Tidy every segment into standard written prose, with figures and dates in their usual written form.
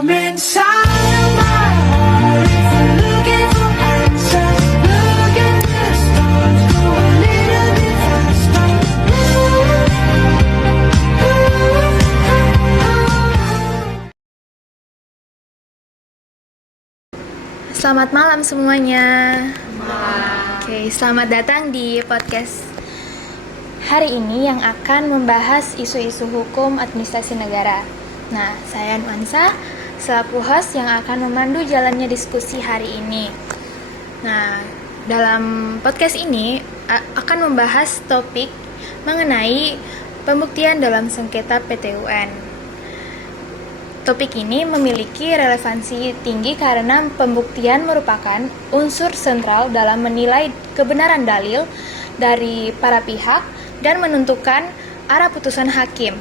From inside of my heart, if you're looking for answers, look at the stars, go a little bit faster. Selamat malam semuanya. Oke, selamat datang di podcast hari ini yang akan membahas isu-isu hukum administrasi negara. Nah, saya Nuansa, selaku host yang akan memandu jalannya diskusi hari ini. Nah, dalam podcast ini akan membahas topik mengenai pembuktian dalam sengketa PT UN. Topik ini memiliki relevansi tinggi karena pembuktian merupakan unsur sentral dalam menilai kebenaran dalil dari para pihak dan menentukan arah putusan hakim.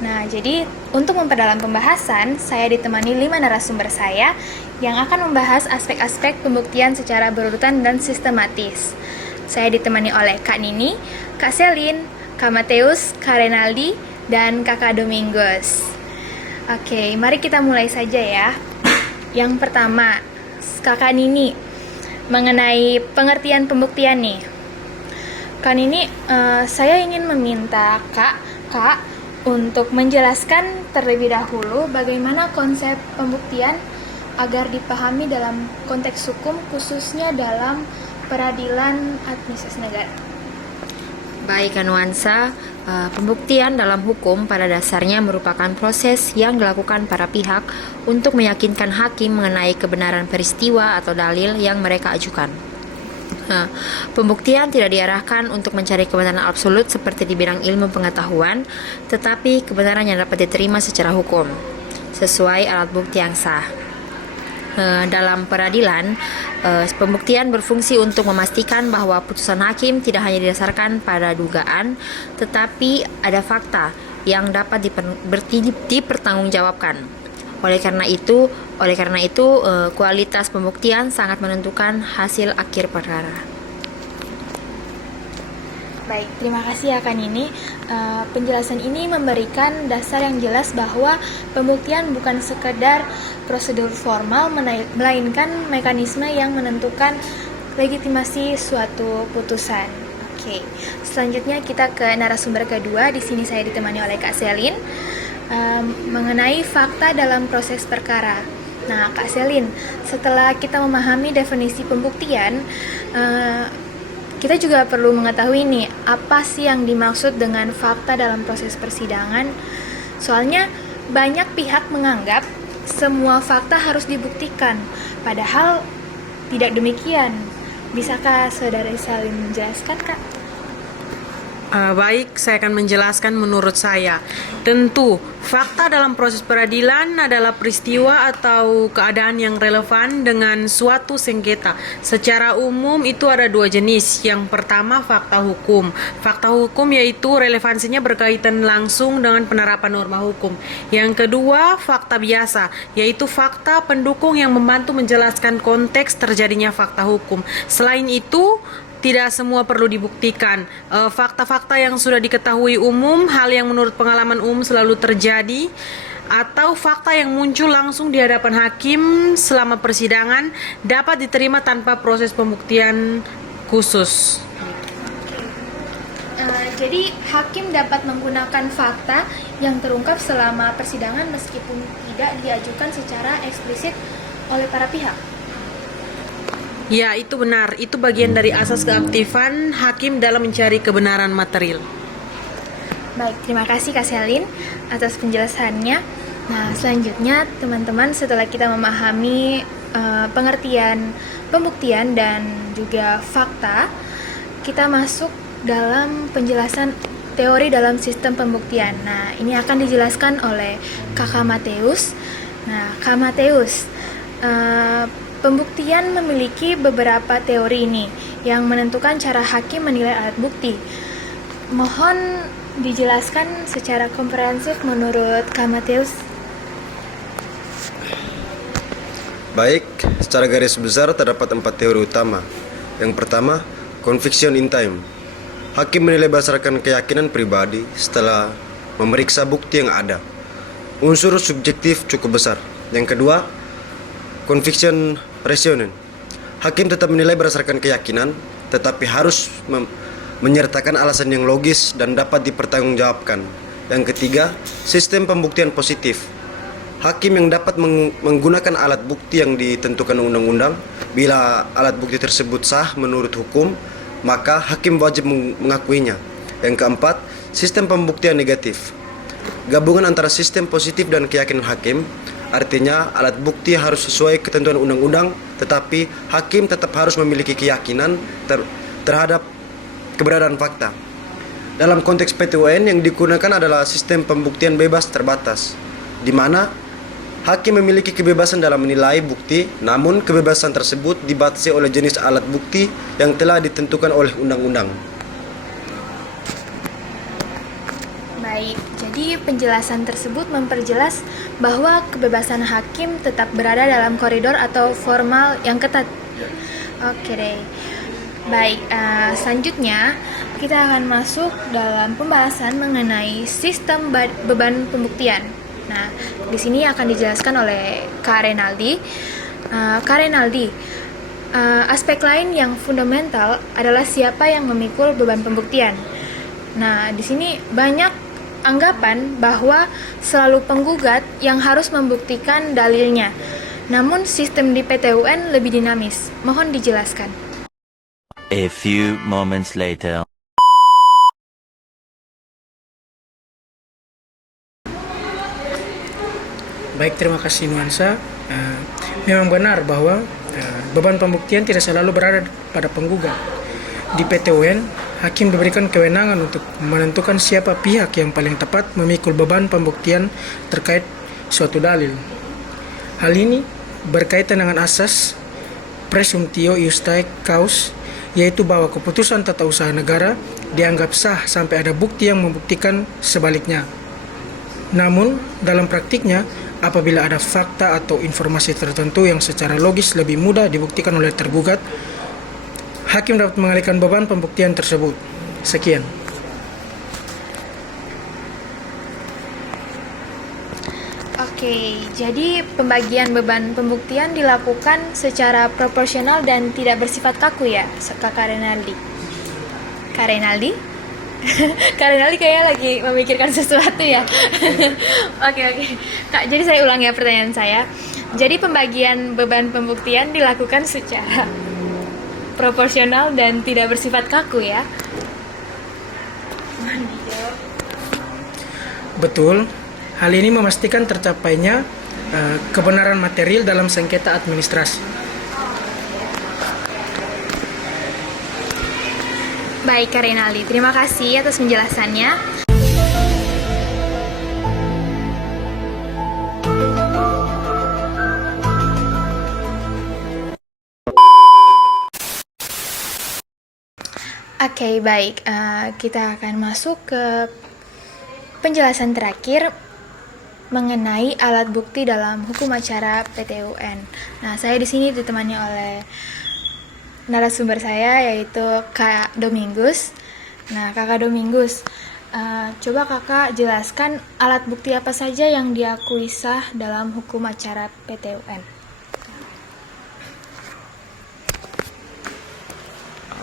Nah, jadi untuk memperdalam pembahasan, saya ditemani 5 narasumber saya yang akan membahas aspek-aspek pembuktian secara berurutan dan sistematis. Saya ditemani oleh Kak Nini, Kak Selin, Kak Mateus, Kak Renaldi, dan Kakak Domingos. Oke, mari kita mulai saja ya. Yang pertama, Kakak Nini, mengenai pengertian pembuktian nih. Kak Nini, saya ingin meminta Kak untuk menjelaskan terlebih dahulu bagaimana konsep pembuktian agar dipahami dalam konteks hukum, khususnya dalam peradilan administrasi negara. Baik, Nuansa, pembuktian dalam hukum pada dasarnya merupakan proses yang dilakukan para pihak untuk meyakinkan hakim mengenai kebenaran peristiwa atau dalil yang mereka ajukan. Pembuktian tidak diarahkan untuk mencari kebenaran absolut seperti di bidang ilmu pengetahuan, tetapi kebenaran yang dapat diterima secara hukum, sesuai alat bukti yang sah. Dalam peradilan, pembuktian berfungsi untuk memastikan bahwa putusan hakim tidak hanya didasarkan pada dugaan, tetapi ada fakta yang dapat dipertanggungjawabkan. Oleh karena itu, kualitas pembuktian sangat menentukan hasil akhir perkara. Baik, terima kasih ya Kak Nini. Penjelasan ini memberikan dasar yang jelas bahwa pembuktian bukan sekedar prosedur formal, melainkan mekanisme yang menentukan legitimasi suatu putusan. Oke, selanjutnya kita ke narasumber kedua. Di sini saya ditemani oleh Kak Selin mengenai fakta dalam proses perkara. Nah, Kak Selin, setelah kita memahami definisi pembuktian, kita juga perlu mengetahui nih, apa sih yang dimaksud dengan fakta dalam proses persidangan? Soalnya banyak pihak menganggap semua fakta harus dibuktikan, padahal tidak demikian. Bisakah Saudara Salim menjelaskan, Kak? Baik, saya akan menjelaskan menurut saya. Tentu, fakta dalam proses peradilan adalah peristiwa atau keadaan yang relevan dengan suatu sengketa. Secara umum itu ada 2 jenis. Yang pertama, fakta hukum. Fakta hukum yaitu relevansinya berkaitan langsung dengan penerapan norma hukum. Yang kedua, fakta biasa, yaitu fakta pendukung yang membantu menjelaskan konteks terjadinya fakta hukum. Selain itu, tidak semua perlu dibuktikan. Fakta-fakta yang sudah diketahui umum, hal yang menurut pengalaman umum selalu terjadi, atau fakta yang muncul langsung di hadapan hakim selama persidangan dapat diterima tanpa proses pembuktian khusus. Jadi hakim dapat menggunakan fakta yang terungkap selama persidangan meskipun tidak diajukan secara eksplisit oleh para pihak. Ya, itu benar. Itu bagian dari asas keaktifan hakim dalam mencari kebenaran material. Baik, terima kasih Kak Selin atas penjelasannya. Nah, selanjutnya teman-teman, setelah kita memahami pengertian pembuktian dan juga fakta, kita masuk dalam penjelasan teori dalam sistem pembuktian. Nah, ini akan dijelaskan oleh Kakak Mateus. Nah, Kak Mateus, pembuktian memiliki beberapa teori ini yang menentukan cara hakim menilai alat bukti. Mohon dijelaskan secara komprehensif menurut Kak Mateus. Baik, secara garis besar terdapat 4 teori utama. Yang pertama, conviction in time. Hakim menilai berdasarkan keyakinan pribadi setelah memeriksa bukti yang ada. Unsur subjektif cukup besar. Yang kedua, conviction reasoning. Hakim tetap menilai berdasarkan keyakinan, tetapi harus menyertakan alasan yang logis dan dapat dipertanggungjawabkan. Yang ketiga, sistem pembuktian positif. Hakim yang dapat menggunakan alat bukti yang ditentukan undang-undang. Bila alat bukti tersebut sah menurut hukum, maka hakim wajib mengakuinya. Yang keempat, sistem pembuktian negatif. Gabungan antara sistem positif dan keyakinan hakim, artinya alat bukti harus sesuai ketentuan undang-undang, tetapi hakim tetap harus memiliki keyakinan terhadap keberadaan fakta. Dalam konteks PT UN yang digunakan adalah sistem pembuktian bebas terbatas, di mana hakim memiliki kebebasan dalam menilai bukti, namun kebebasan tersebut dibatasi oleh jenis alat bukti yang telah ditentukan oleh undang-undang. Baik, jadi penjelasan tersebut memperjelas bahwa kebebasan hakim tetap berada dalam koridor atau formal yang ketat. Oke deh. Baik, selanjutnya kita akan masuk dalam pembahasan mengenai sistem beban pembuktian. Nah, di sini akan dijelaskan oleh Kak Renaldi. Kak Renaldi, aspek lain yang fundamental adalah siapa yang memikul beban pembuktian. Nah, di sini banyak anggapan bahwa selalu penggugat yang harus membuktikan dalilnya. Namun sistem di PT UN lebih dinamis. Mohon dijelaskan. A few moments later. Baik, terima kasih Nuansa. Memang benar bahwa beban pembuktian tidak selalu berada pada penggugat. Di PT UN, hakim diberikan kewenangan untuk menentukan siapa pihak yang paling tepat memikul beban pembuktian terkait suatu dalil. Hal ini berkaitan dengan asas presumptio iustae causa, yaitu bahwa keputusan tata usaha negara dianggap sah sampai ada bukti yang membuktikan sebaliknya. Namun, dalam praktiknya, apabila ada fakta atau informasi tertentu yang secara logis lebih mudah dibuktikan oleh tergugat, hakim dapat mengalihkan beban pembuktian tersebut. Sekian. Oke, jadi pembagian beban pembuktian dilakukan secara proporsional dan tidak bersifat kaku ya, Kak Renaldi. Kak Renaldi? Kak Renaldi kayaknya lagi memikirkan sesuatu ya. Oke. Kak, jadi saya ulang ya pertanyaan saya. Jadi pembagian beban pembuktian dilakukan secara proporsional dan tidak bersifat kaku ya. Betul. Hal ini memastikan tercapainya kebenaran material dalam sengketa administrasi. Baik Kak Renaldi, terima kasih atas penjelasannya. Oke, baik. Kita akan masuk ke penjelasan terakhir mengenai alat bukti dalam hukum acara PT UN. Nah, saya di sini ditemani oleh narasumber saya yaitu Kak Domingus. Nah, Kakak Domingus, coba Kakak jelaskan alat bukti apa saja yang diakui sah dalam hukum acara PT UN.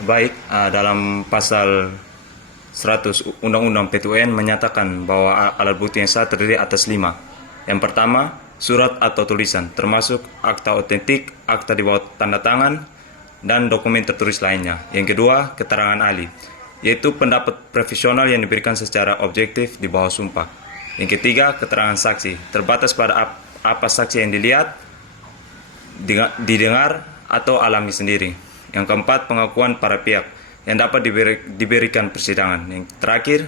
Baik, dalam pasal 100 Undang-Undang PT UN menyatakan bahwa alat bukti yang sah terdiri atas 5. Yang pertama, surat atau tulisan, termasuk akta otentik, akta di bawah tanda tangan, dan dokumen tertulis lainnya. Yang kedua, keterangan ahli, yaitu pendapat profesional yang diberikan secara objektif di bawah sumpah. Yang ketiga, keterangan saksi, terbatas pada apa saksi yang dilihat, didengar, atau alami sendiri. Yang keempat, pengakuan para pihak yang dapat diberikan persidangan. Yang terakhir,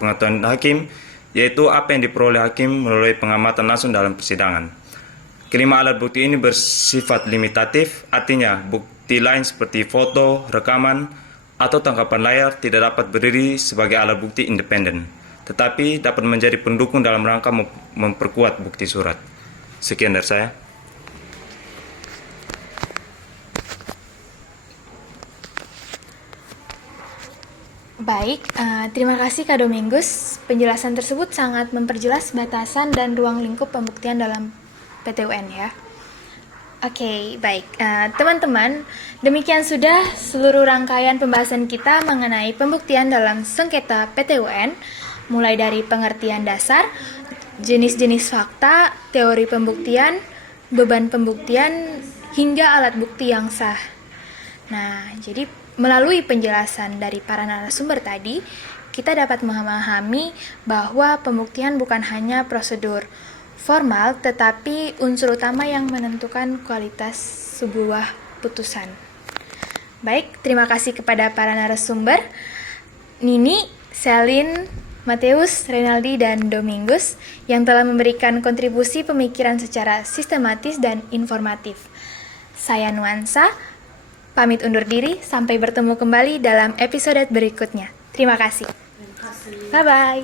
pengetahuan hakim, yaitu apa yang diperoleh hakim melalui pengamatan langsung dalam persidangan. Kelima alat bukti ini bersifat limitatif, artinya bukti lain seperti foto, rekaman, atau tangkapan layar tidak dapat berdiri sebagai alat bukti independen, tetapi dapat menjadi pendukung dalam rangka memperkuat bukti surat. Sekian dari saya. Baik, terima kasih Kak Domingus. Penjelasan tersebut sangat memperjelas batasan dan ruang lingkup pembuktian dalam PT UN ya. Oke, baik. Teman-teman, demikian sudah seluruh rangkaian pembahasan kita mengenai pembuktian dalam sengketa PT UN, mulai dari pengertian dasar, jenis-jenis fakta, teori pembuktian, beban pembuktian, hingga alat bukti yang sah. Nah, jadi melalui penjelasan dari para narasumber tadi, kita dapat memahami bahwa pembuktian bukan hanya prosedur formal, tetapi unsur utama yang menentukan kualitas sebuah putusan. Baik, terima kasih kepada para narasumber, Nini, Selin, Mateus, Renaldi, dan Domingus, yang telah memberikan kontribusi pemikiran secara sistematis dan informatif. Saya Nuansa, pamit undur diri, sampai bertemu kembali dalam episode berikutnya. Terima kasih. Bye-bye.